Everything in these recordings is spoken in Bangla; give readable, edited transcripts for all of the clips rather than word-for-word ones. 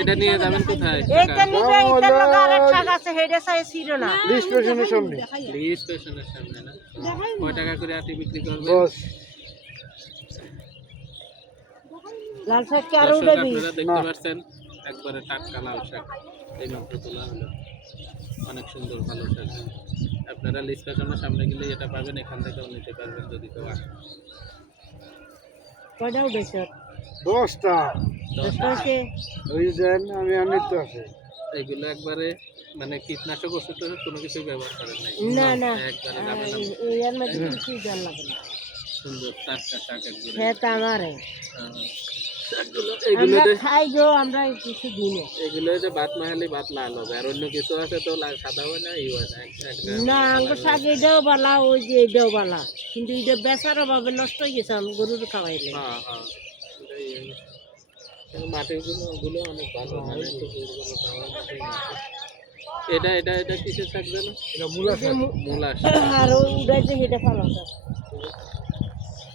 এটা নিয়ে যাবেন কোথায়? এইটা নিবে এইটা লগা আরেক শাক আছে হেডে চাই ছিল না লিস্ট স্টেশনের সামনে লিস স্টেশনের সামনে না? কয় টাকা করে আটি বিক্রি করবেন? বস লাল শাক কি আর দর্শক উড়াবি আপনারা দেখতে পাচ্ছেন একবারে টাটকা লাল শাক এই মাত্র তোলা হলো। অনেক সুন্দর ভালো শাক। আপনারা লিস স্টেশনের সামনে গেলে এটা পাবেন, এখান থেকেও নিতে পারবেন যদি কেউ আসে। কয়টা উড়াইছ 10টা দশটাকে ওই দেন আমি আনিত আছে এইগুলো একবারে মানে কীটনাশক ওষুধ টষুধ কোনো কিছুই ব্যবহার করেন নাই, না না একবারে লাগালাম। এর মধ্যে কিছু জান লাগে না সুন্দর টাটকা শাক একবারে। হ্যাঁ তা আমারে শাকগুলো আমরা এইগুলোতে খাই গো আমরা কিছু দিনে এগুলোতে ভাত মাখালে ভাত লাল হবে, আর অন্য কিছু আছে তো সাদা হয় না, ই হয় না। না আমার শাক এটাও বালা ওই যে এটাও বালা কিন্তু এটা বেচার অভাবে নষ্ট হয়ে গেছে আমি গরুর খাওয়াইলে হ্যাঁ হ্যাঁ মাটিগুলো ওগুলো অনেক ভালো, মানে একটু উর্বর খাওয়ার মাটি আছে। এটা এটা এটা কিসের শাক জানো? এটা মূলা শাক মূলা শাক। আর ওই উড়াইছে সেটা ভালো শাক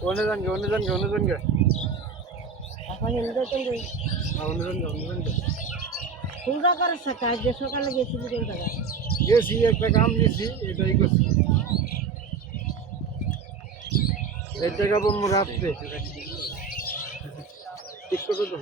ওনে যান গে এখন হিন্দু কিন্তু ওনে যান গে ফুলটা করে শাক আজ যে সকালে গেছি বিকেল টাকা গেছি একটা কাম দিছি এটাই করছি এই টাকা পাবো রাত্রে ঠিক করে তো